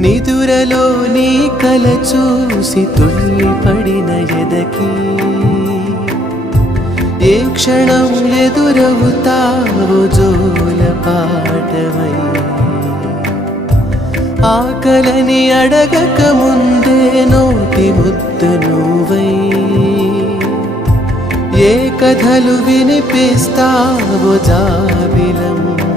నిదురలో నీ కల చూసి తుళ్ళిపడిన ఎదకి ఏ క్షణం ఎదురవుతావో జోల పాటవై ఆకలని అడగక ముందే నోటి ముద్దు నువ్వై ఏ కథలు వినిపిస్తావో జాబిలమ్మ